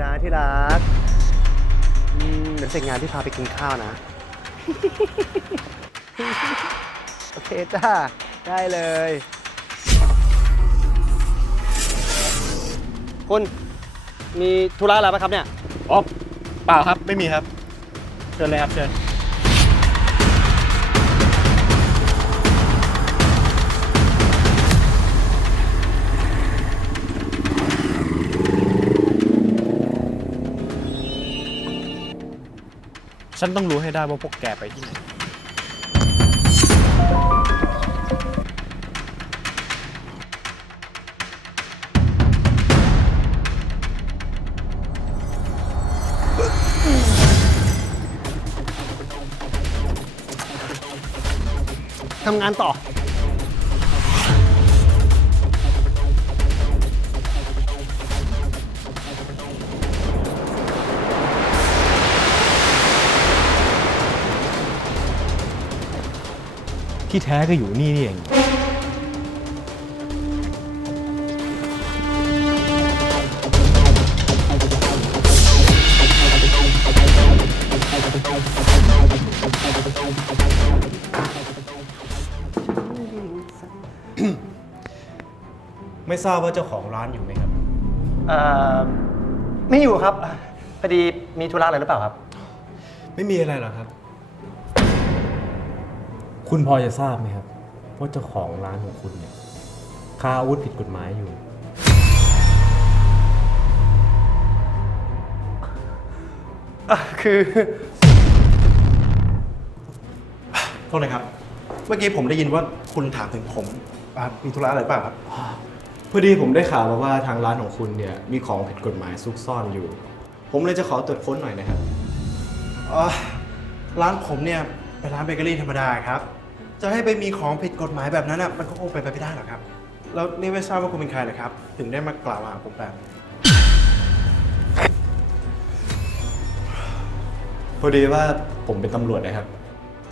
จ้าที่รักอืมเดี๋ยวเสร็จงานที่พาไปกินข้าวนะ โอเคจ้า ได้เลย คุณมีธุระอะไรปะครับเนี่ย อ๋อเปล่าครับ ไม่มีครับ เชิญเลยครับ เชิญ ฉันต้องรู้ให้ได้ว่าพวกแกไปที่ไหน ทำงานต่อ ที่แท้ก็อยู่นี่นี่เอง ไม่ทราบว่าเจ้าของร้านอยู่ไหมครับ เอ่อไม่อยู่ครับพอดีมีธุระอะไรหรือเปล่าครับ ไม่มีอะไรหรอกครับ คุณพอจะทราบไหมครับ ว่าเจ้าของร้านของคุณเนี่ยค้าอาวุธผิดกฎหมายอยู่คือ โทษนะครับ เมื่อกี้ผมได้ยินว่าคุณถามถึงผมอะมีธุระอะไรเปล่าครับ พอดีผมได้ข่าวมาว่าทางร้านของคุณเนี่ยมีของผิดกฎหมายซุกซ่อนอยู่ ผมเลยจะขอตรวจค้นหน่อยนะครับอ๋อร้านผมเนี่ยเป็นร้านเบเกอรี่ธรรมดาครับ จะให้ไปมีของผิดกฎหมายแบบนั้นอะมันก็คงเป็นไปไม่ได้หรอกครับ แล้วนี่ไม่ทราบว่าคุณเป็นใครเลยครับ ถึงได้มากล่าวหาผมแบบนี้พอดีว่าผมเป็นตำรวจนะครับ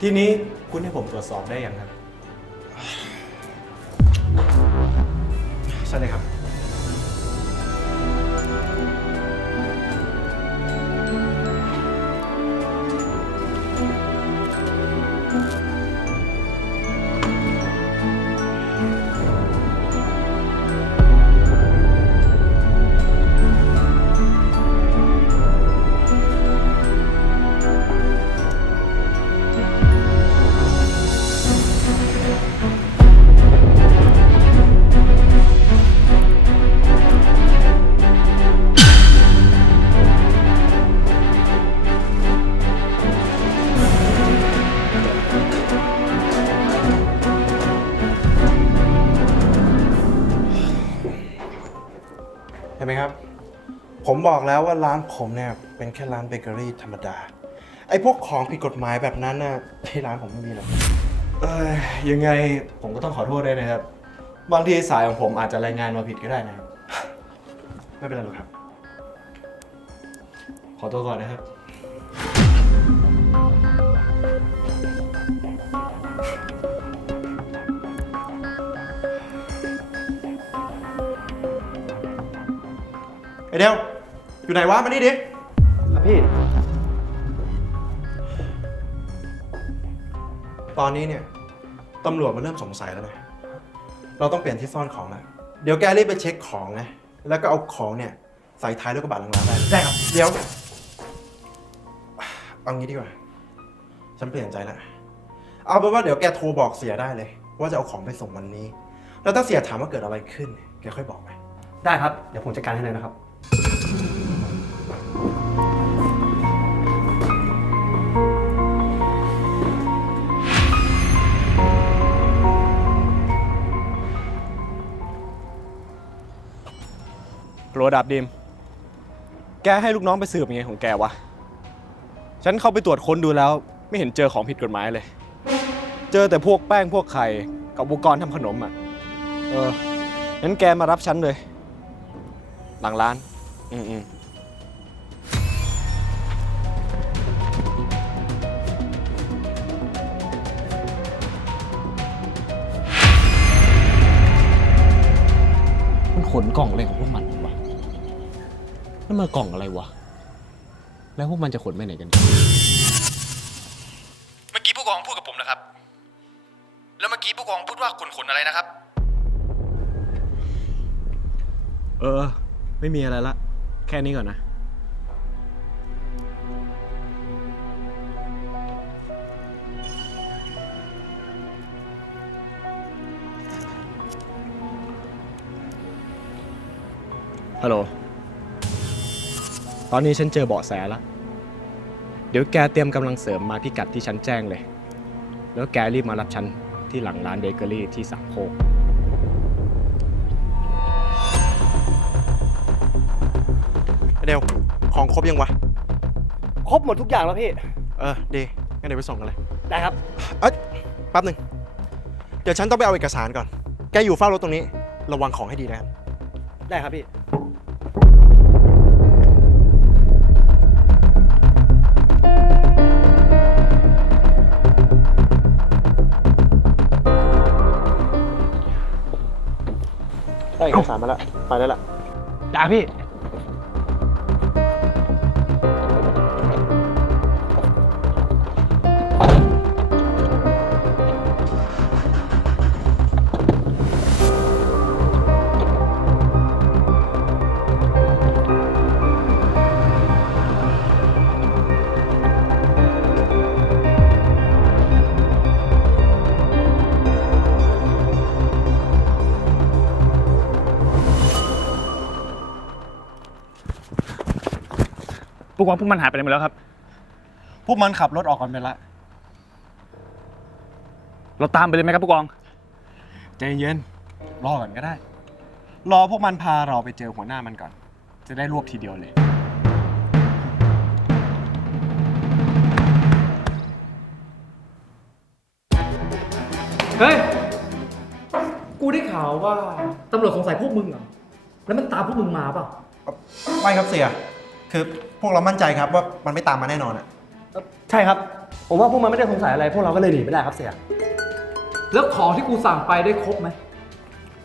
ทีนี้คุณให้ผมตรวจสอบได้ยังครับ ใช่เลยครับ เห็นไหมครับ ผมบอกแล้วว่าร้านผมเนี่ยเป็นแค่ร้านเบเกอรี่ธรรมดา ไอ้พวกของผิดกฎหมายแบบนั้นน่ะที่ร้านผมไม่มีหรอกเอ้ยยังไงผมก็ต้องขอโทษด้วยนะครับ บางทีสายของผมอาจจะรายงานมาผิดก็ได้นะครับ ไม่เป็นไรหรอกครับ ขอตัวก่อนนะครับ ไอเดวอยู่ไหนวะมานี่ดิครับพี่ ตอนนี้เนี่ยตำรวจมาเริ่มสงสัยแล้วนะเราต้องเปลี่ยนที่ซ่อนของแล้วเดี๋ยวแกรีบไปเช็คของนะแล้วก็เอาของเนี่ยใส่ท้ายรถกระบะหลังร้านได้ได้ครับ เดี๋ยวเอางี้ดีกว่า ฉันเปลี่ยนใจแล้วเอาเป็นว่าเดี๋ยวแกโทรบอกเสียได้เลย ว่าจะเอาของไปส่งวันนี้ แล้วถ้าเสียถามว่าเกิดอะไรขึ้น แกค่อยบอกไหมได้ครับ เดี๋ยวผมจัดการให้เลยนะครับ โรดับดิม แกให้ลูกน้องไปสืบยังไงของแกวะ ฉันเข้าไปตรวจค้นดูแล้ว ไม่เห็นเจอของผิดกฎหมายเลย เจอแต่พวกแป้งพวกไข่ กับอุปกรณ์ทำขนมอะ เอองั้นแกมารับฉันเลย หลังร้าน อืมอืมมันขนกล่องอะไรของพวกมันวะนั่นมันกล่องอะไรวะ แล้วพวกมันจะขนไปไหนกัน เมื่อกี้ผู้กองพูดกับผมนะครับ แล้วเมื่อกี้ผู้กองพูดว่าขนขนอะไรนะครับ เออ ไม่มีอะไรละ แค่นี้ก่อนนะ ฮัลโหล ตอนนี้ฉันเจอเบาะแสแล้ว เดี๋ยวแกเตรียมกำลังเสริมมาพิกัดที่ฉันแจ้งเลย แล้วแกรีบมารับฉันที่หลังร้านเบเกอรี่ที่สามโคก เดี๋ยวของครบยังวะ ครบหมดทุกอย่างแล้วพี่ เออดีงั้นเดี๋ยวไปส่งกันเลย ได้ครับ เอ้ยแป๊บหนึ่งเดี๋ยวฉันต้องไปเอาเอกสารก่อน แกอยู่เฝ้ารถตรงนี้ ระวังของให้ดีนะครับ ได้ครับพี่ ได้เอกสารมาแล้ว ไปได้ละได้พี่ วกว่าพวกมันหายไปไหนหมดแล้วครับ พวกมันขับรถออกกันไปละเราตามไปเลยไหมครับผู้กอง ใจเย็นรอก่อนก็ได้ รอพวกมันพาเราไปเจอหัวหน้ามันก่อน จะได้รวบทีเดียวเลย เฮ้ย กูได้ข่าวว่าตำรวจสงสัยพวกมึงเหรอ แล้วมันตามพวกมึงมาเปล่า ไม่ครับเสีย คือ พวกเรามั่นใจครับว่ามันไม่ตามมาแน่นอนอะใช่ครับ ผมว่าพวกมันไม่ได้สงสัยอะไร พวกเราก็เลยหนีไม่ได้ครับเสีย แล้วของที่กูสั่งไปได้ครบไหม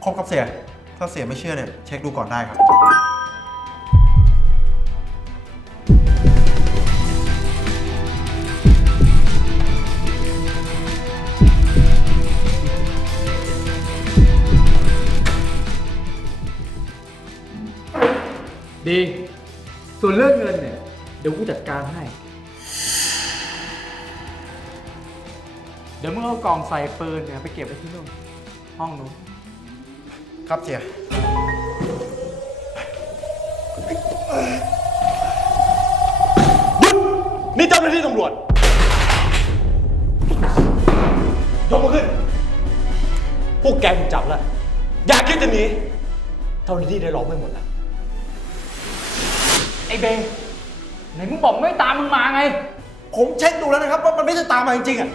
ครบครับเสีย ถ้าเสียไม่เชื่อเนี่ยเช็คดูก่อนได้ครับ ดี ส่วนเรื่องเงินเนี่ย เดี๋ยวกูจัดการให้ เดี๋ยวมึงเอากล่องใส่ปืนเนี่ยไปเก็บไว้ที่นู่นห้องนู้นครับเสียนี่เจ้าหน้าที่ตำรวจ ยกมือขึ้น พวกแกถูกจับแล้ว อย่าคิดจะหนี เจ้าหน้าที่ได้ล้อมไว้หมดแล้วไอ้ เบงไหนมึงบอกไม่ตามมึงมาไง ผมเช็คดูแล้วนะครับ ว่ามันไม่ได้ตามมาจริงๆอะ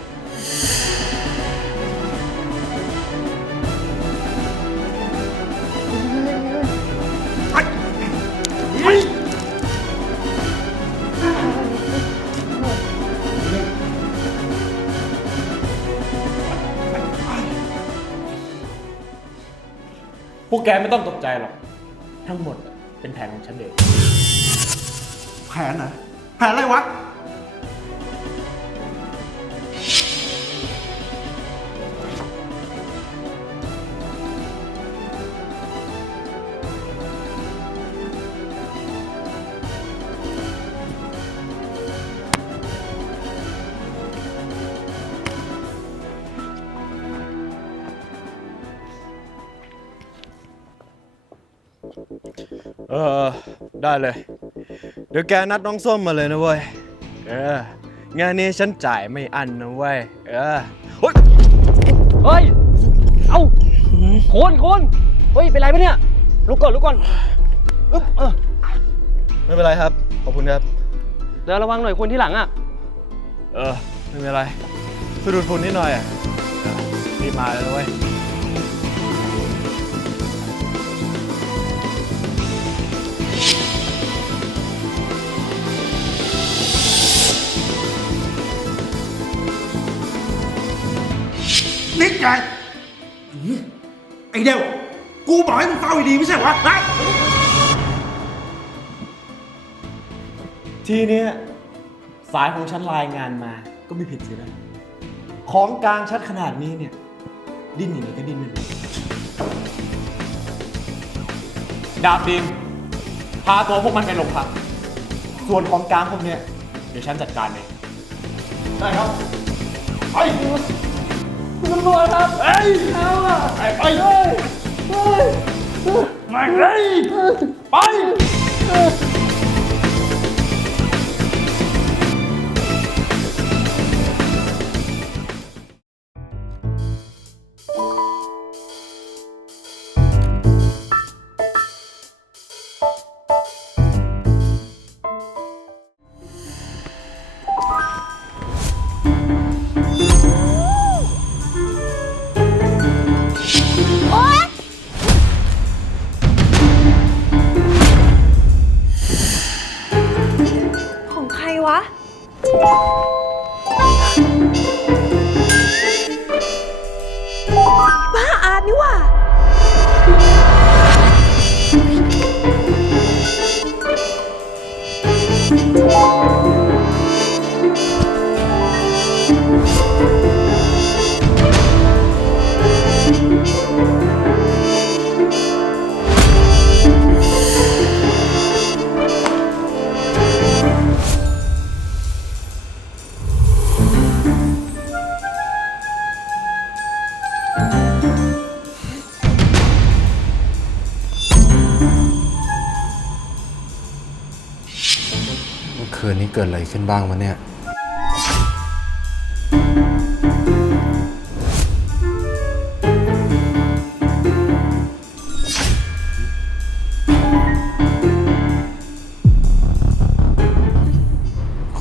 พวกแกไม่ต้องตกใจหรอก ทั้งหมดเป็นแผนของฉันเอง แผนนะแผนอะไรวะ เออ ได้เลย เดี๋ยวแกนัดน้องส้มมาเลยนะเว้ย เออ งานนี้ฉันจ่ายไม่อั้นนะเว้ย เออเฮ้ยเฮ้ย เอ้าคุณคุณเฮ้ย เป็นไรปะเนี่ย ลุกก่อนลุกก่อนอึ๊บเออไม่เป็นไรครับ ขอบคุณครับ เดี๋ยวระวังหน่อยคุณที่หลังอะ เออ ไม่เป็นไรสะดุดฝุ่นนิดหน่อยอะเออรีบมาเลยนะเว้ย นิกไงไอเดวกูบอกให้มึงเฝ้าดีๆไม่ใช่เหรอวะฮะทีเนี้ยสายของฉันรายงานมาก็ไม่ผิดสินะ ของกลางชัดขนาดนี้เนี่ย ดิ้นอย่างนี้ก็ดิ้นไม่หลุดดาบดีมพาตัวพวกมันไปโรงพักส่วนของกลางพวกเนี้ยเดี๋ยวฉันจัดการเองได้ครับไป คุณตำรวจครับเอ้ยเอาอะไปไปเลยมาเลยไป ขึ้นบ้างวะเนี่ย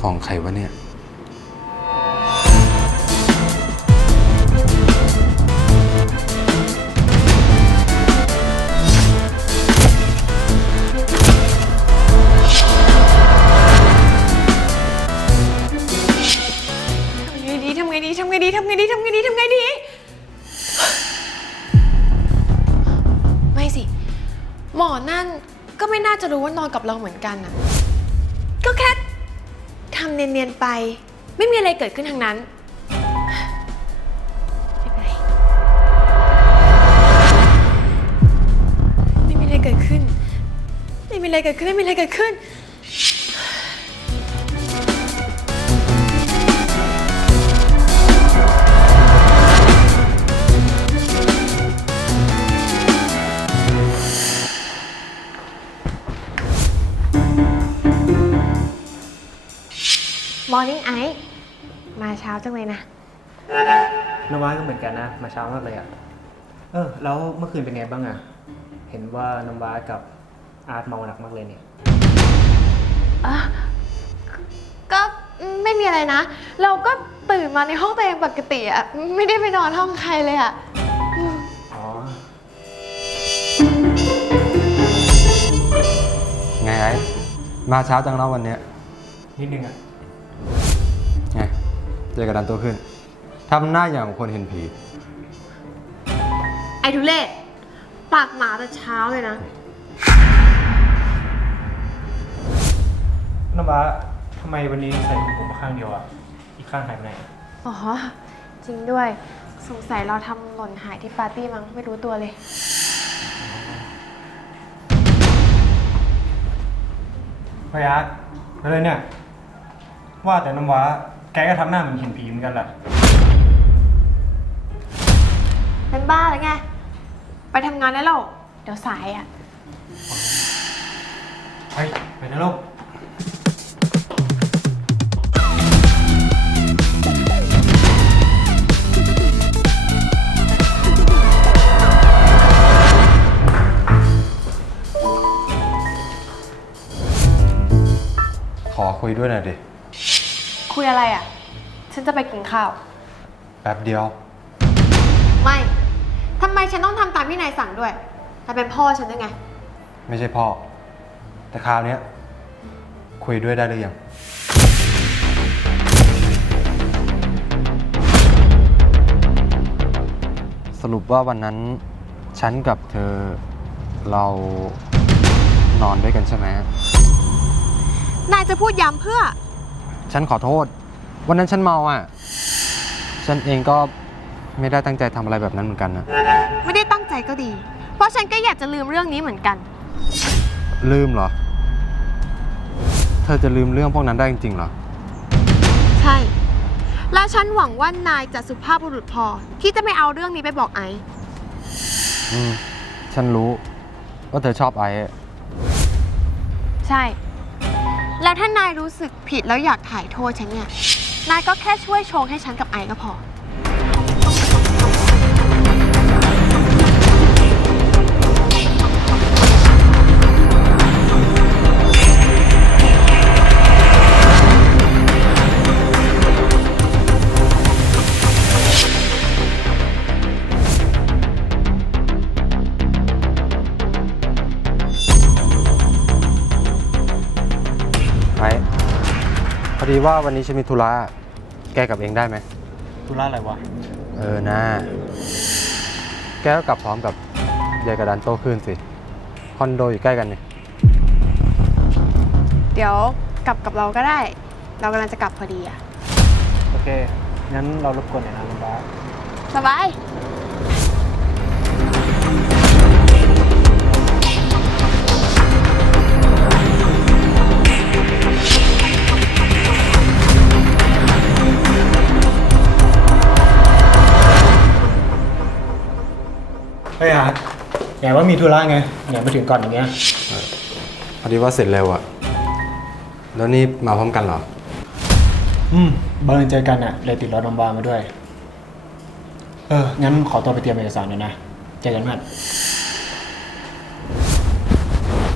ของใครวะเนี่ย เหมือนกันนะก็แค่ทำเนียนๆไป ไม่มีอะไรเกิดขึ้นทางนั้น ไม่เป็นไร ไม่มีอะไรเกิดขึ้น ไม่มีอะไรเกิดขึ้น ไม่มีอะไรเกิดขึ้น Morning Ice มาเช้าจังเลยนะน้ำว้าก็เหมือนกันนะ มาเช้ามากเลยอะเออ แล้วเมื่อคืนเป็นไงบ้างอะเห็นว่าน้ำว้ากับอาร์ตเมาหนักมากเลยเนี่ย ก็ไม่มีอะไรนะ เราก็ตื่นมาในห้องตัวเองปกติอะไม่ได้ไปนอนห้องใครเลยอะอ๋อ ไงไอ้มาเช้าจังเนาะวันเนี้ยนิดนึงอะไง เจอกระดันตัวขึ้นทำหน้าอย่างคนเห็นผี ไอทุเล่ปากหมาแต่เช้าเลยนะ น้ำว้าทำไมวันนี้ใส่ผมมาข้างเดียวอะอีกข้างหายไปไหน อ๋อ จริงด้วย สงสัยเราทำหล่นหายที่ปาร์ตี้มั้งไม่รู้ตัวเลย พยักแล้วเลยเนี่ย ว่าแต่น้ำว้า แกก็ทำหน้าเหมือนเห็นผีเหมือนกันแหละ เป็นบ้าหรือไง ไปทำงานได้แล้วเดี๋ยวสายอะไปไปนะลูกขอคุยด้วยหน่อยดิ คุยอะไรอะฉันจะไปกินข้าว แป๊บเดียว ไม่ ทำไมฉันต้องทำตามที่นายสั่งด้วยนายเป็นพ่อฉันด้วยไง ไม่ใช่พ่อ แต่คราวเนี้ยคุยด้วยได้หรือยัง สรุปว่าวันนั้น ฉันกับเธอเรานอนด้วยกันใช่ไหม นายจะพูดย้ำเพื่อ ฉันขอโทษ วันนั้นฉันเมาอะ ฉันเองก็ไม่ได้ตั้งใจทำอะไรแบบนั้นเหมือนกันนะ ไม่ได้ตั้งใจก็ดี เพราะฉันก็อยากจะลืมเรื่องนี้เหมือนกัน ลืมเหรอ เธอจะลืมเรื่องพวกนั้นได้จริงๆเหรอ ใช่ และฉันหวังว่านายจะสุภาพบุรุษพอ ที่จะไม่เอาเรื่องนี้ไปบอกไอซ์อืม ฉันรู้ว่าเธอชอบไอ้ ใช่ แล้วถ้านายรู้สึกผิดแล้วอยากถ่ายโทษฉันเนี่ย นายก็แค่ช่วยชงให้ฉันกับไอซ์ก็พอ ดีว่าวันนี้ฉันมีธุระ แกกับเองได้ไหมธุระอะไรวะ เออนะแกก็กลับพร้อมกับยายกระดานโตขึ้นสิ คอนโดอยู่ใกล้กันนี่เดี๋ยวกลับกับเราก็ได้ เรากำลังจะกลับพอดีอะโอเค งั้นเรารบกวนหน่อยนะน้ำว้าสบาย เฮ้ยอาร์ตไหนว่ามีธุระไงไหนมาถึงก่อนอย่างเงี้ย พอดีว่าเสร็จเร็วอะแล้วนี่มาพร้อมกันเหรอ อืมบังเอิญเจอกันอะเลยติดรถน้ำว้ามาด้วย เออ งั้นขอตัวไปเตรียมเอกสารหน่อยนะ เจอกันเพื่อน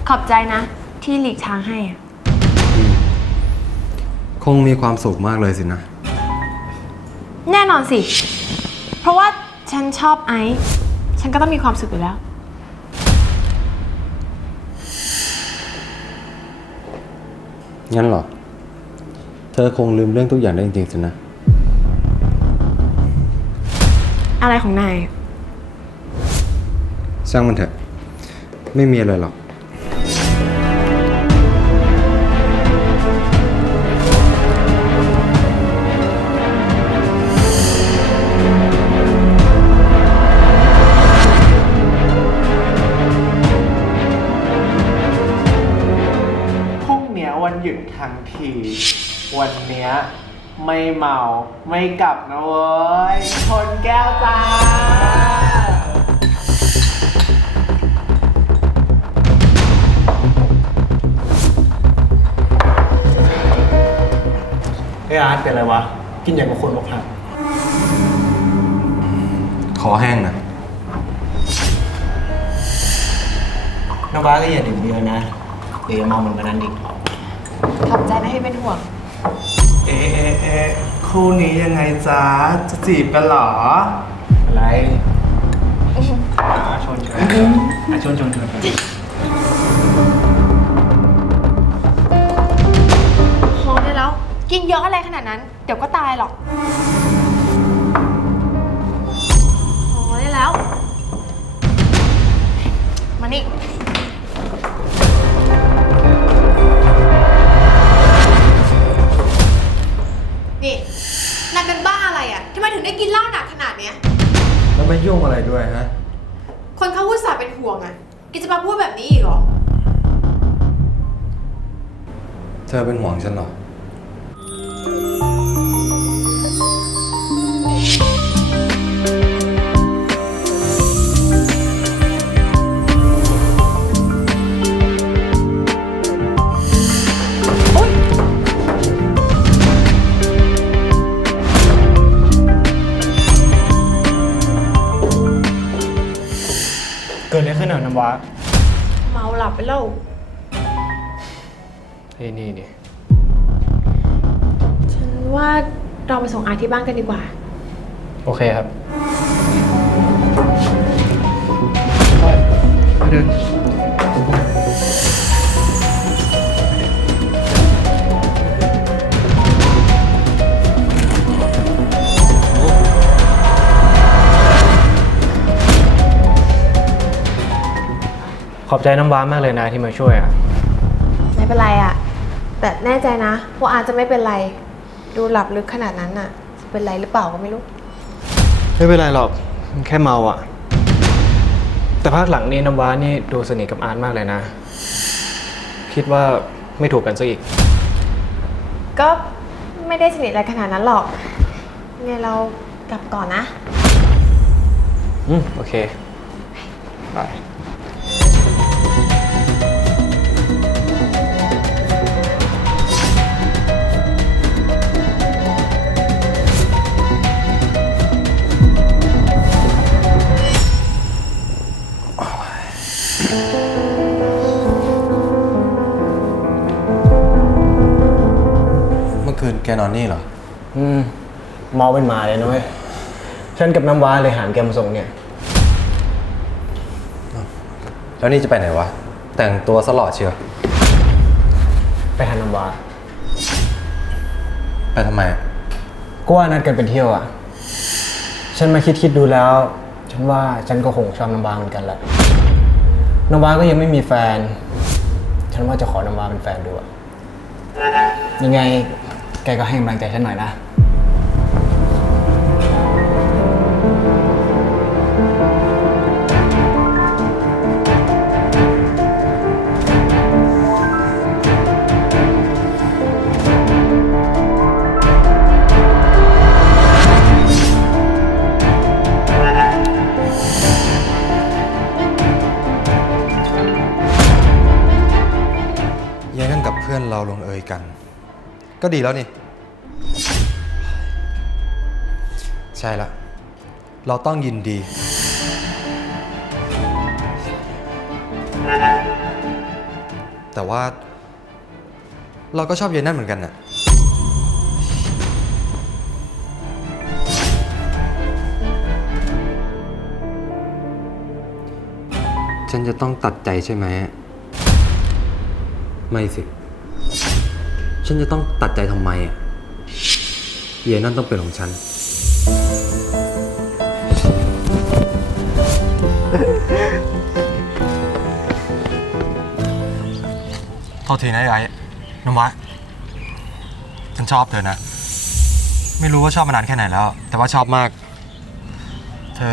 ขอบใจนะ ที่หลีกทางให้อะคงมีความสุขมากเลยสินะ แน่นอนสิ เพราะว่าฉันชอบไอซ์ ฉันก็ต้องมีความสุขอยู่แล้ว งั้นเหรอ เธอคงลืมเรื่องทุกอย่างได้จริงๆสินะ อะไรของนายช่างมันเถอะ ไม่มีอะไรหรอก ทั้งที วันเนี้ยไม่เมาไม่กลับนะเว้ยชนแก้วจ้า เฮ้ยอาร์ตเป็นอะไรวะ กินอย่างกับคนบอกหักขอแห้งนะน้ำว้าก็อย่าดื่มเยอะนะ เดี๋ยวจะเมาเหมือนกันนั้นอีก ขอบใจนะที่เป็นห่วง เอ๊ะเอ๊ะเอ๊ะคู่นี้ยังไงจ๊ะจะจีบกันเหรอ อะไรอาชนชนอาชนชนชนพอได้แล้ว กินเยอะอะไรขนาดนั้น เดี๋ยวก็ตายหรอกพอได้แล้ว มานี่ นี่นายเป็นบ้าอะไรอะทำไมถึงได้กินเหล้าหนักขนาดเนี้ย แล้วไม่ยุ่งอะไรด้วยฮะ คนเขาอุตส่าห์เป็นห่วงอะกิจะมาพูดแบบนี้อีกเหรอ เธอเป็นห่วงฉันเหรอ บ้านกันดีกว่า โอเคครับ เดิน ขอบใจน้ำว้ามากเลยนะที่มาช่วยอะ ไม่เป็นไรอะแต่แน่ใจนะว่าอาจจะไม่เป็นไร ดูหลับลึกขนาดนั้นน่ะจะ เป็นไรหรือเปล่าก็ไม่รู้ ไม่เป็นไรหรอกแค่เมาอะแต่ภาคหลังนี่น้ำว้านี่ดูสนิทกับอาร์ตมากเลยนะ คิดว่าไม่ถูกกันซะอีก ก็ไม่ได้สนิทอะไรขนาดนั้นหรอกเนี่ยเรากลับก่อนนะ อืม โอเค บาย นแกนอนนี่เหรอ อืมเมาเป็นหมาเลยนะเว้ยฉันกับน้ำว้าเลยหามแกมาส่งเนี่ย แล้วนี่จะไปไหนวะ แต่งตัวสลอดเชียวไปหาน้ำว้าไปทำไมอะก็ว่านัดกันไปเที่ยวอะ ฉันมาคิดคิดๆดูแล้ว ฉันว่าฉันก็คงชอบน้ำว้าเหมือนกันแหละน้ำว้าก็ยังไม่มีแฟน ฉันว่าจะขอน้ำว้าเป็นแฟนดูอะยังไง แกก็ให้กำลังใจฉันหน่อยนะ ดีแล้วนี่ ใช่ละ เราต้องยินดี แต่ว่า เราก็ชอบเย็นนั่นเหมือนกันน่ะ ฉันจะต้องตัดใจใช่ไหม ไม่สิ ฉันจะต้องตัดใจทำไมอะเยนั่นต้องเป็นของฉัน โทษทีนะไอ้น้ำวะฉันชอบเธอนะ ไม่รู้ว่าชอบมานานแค่ไหนแล้ว แต่ว่าชอบมาก เธอ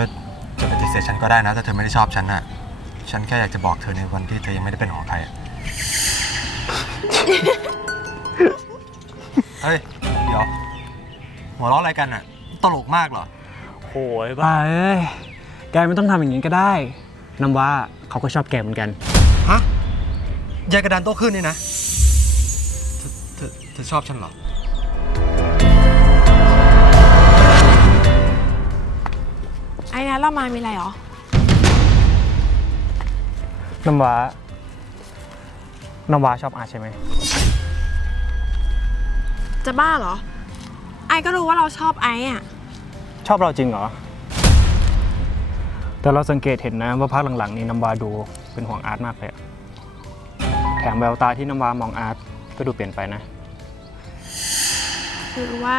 จะปฏิเสธฉันก็ได้นะถ้าเธอไม่ได้ชอบฉันน่ะ ฉันแค่อยากจะบอกเธอในวันที่เธอยังไม่ได้เป็นของใครอะ เฮ้ย เดี๋ยว หัวเราะอะไรกันอะ ตลกมากเหรอโอ้ยบ้าเอ้ยแกไม่ต้องทำอย่างนี้ก็ได้น้ำว้าเขาก็ชอบแกเหมือนกัน ฮะ ยายกระดานโตขึ้นนี่นะ เธอเธอเธอชอบฉันเหรอ ไอ้นัทเรามามีอะไรหรอ น้ำว้าน้ำว้าชอบอาร์ตใช่ไหม จะบ้าเหรอ ไอ้ก็รู้ว่าเราชอบไอ้อะชอบเราจริงเหรอ แต่เราสังเกตเห็นนะว่าพักหลังๆนี้น้ำว้าดูเป็นห่วงอาร์ตมากเลยอะแถมแววตาที่น้ำว้ามองอาร์ตก็ดูเปลี่ยนไปนะ คือว่า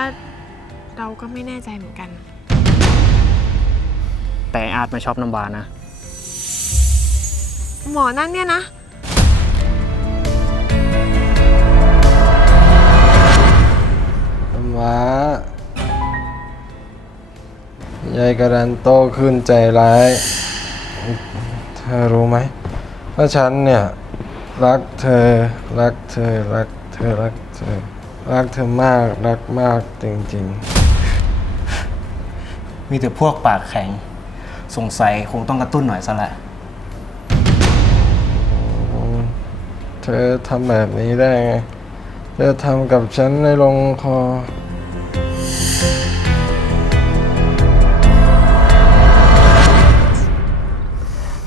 เราก็ไม่แน่ใจเหมือนกัน แต่อาร์ตไม่ชอบน้ำว้านะ หมอนั่นเนี่ยนะ ม้ายายกระดันโตขึ้นใจร้าย เธอรู้ไหมว่าฉันเนี่ย รักเธอ รักเธอ รักเธอ รักเธอ รักเธอมาก รักมากจริงมีแต่พวกปากแข็ง สงสัยคงต้องกระตุ้นหน่อยซะแหละๆเธอทำแบบนี้ได้ไง เธอทำกับฉันในลงคอ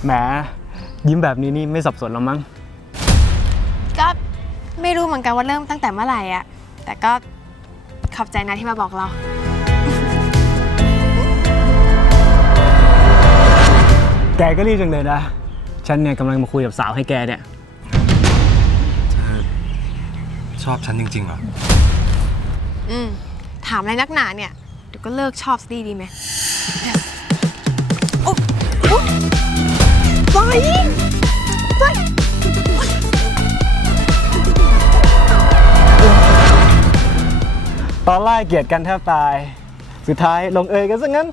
แหมยิ้มแบบนี้นี่ไม่สับสนแล้วมั้ง ก็ไม่รู้เหมือนกันว่าเริ่มตั้งแต่เมื่อไหร่อะแต่ก็ขอบใจนะที่มาบอกเรา แกก็รีบจังเลยนะ ฉันเนี่ยกำลังมาคุยกับสาวให้แกเนี่ย เธอชอบฉันจริงๆเหรอ อืมถามอะไรนักหนาเนี่ย เดี๋ยวก็เลิกชอบซะดีดีไหม ไปไปตอนไล่เกลียดกันแทบตาย สุดท้ายลงเอยกันซะงั้น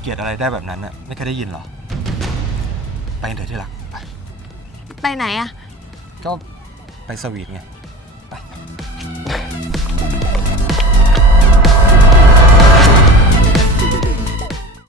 เกลียดอะไรได้แบบนั้นน่ะไม่เคยได้ยินหรอ ไปกันเถอะที่รักไปไปไหนอะก็ไปสวีทไงไป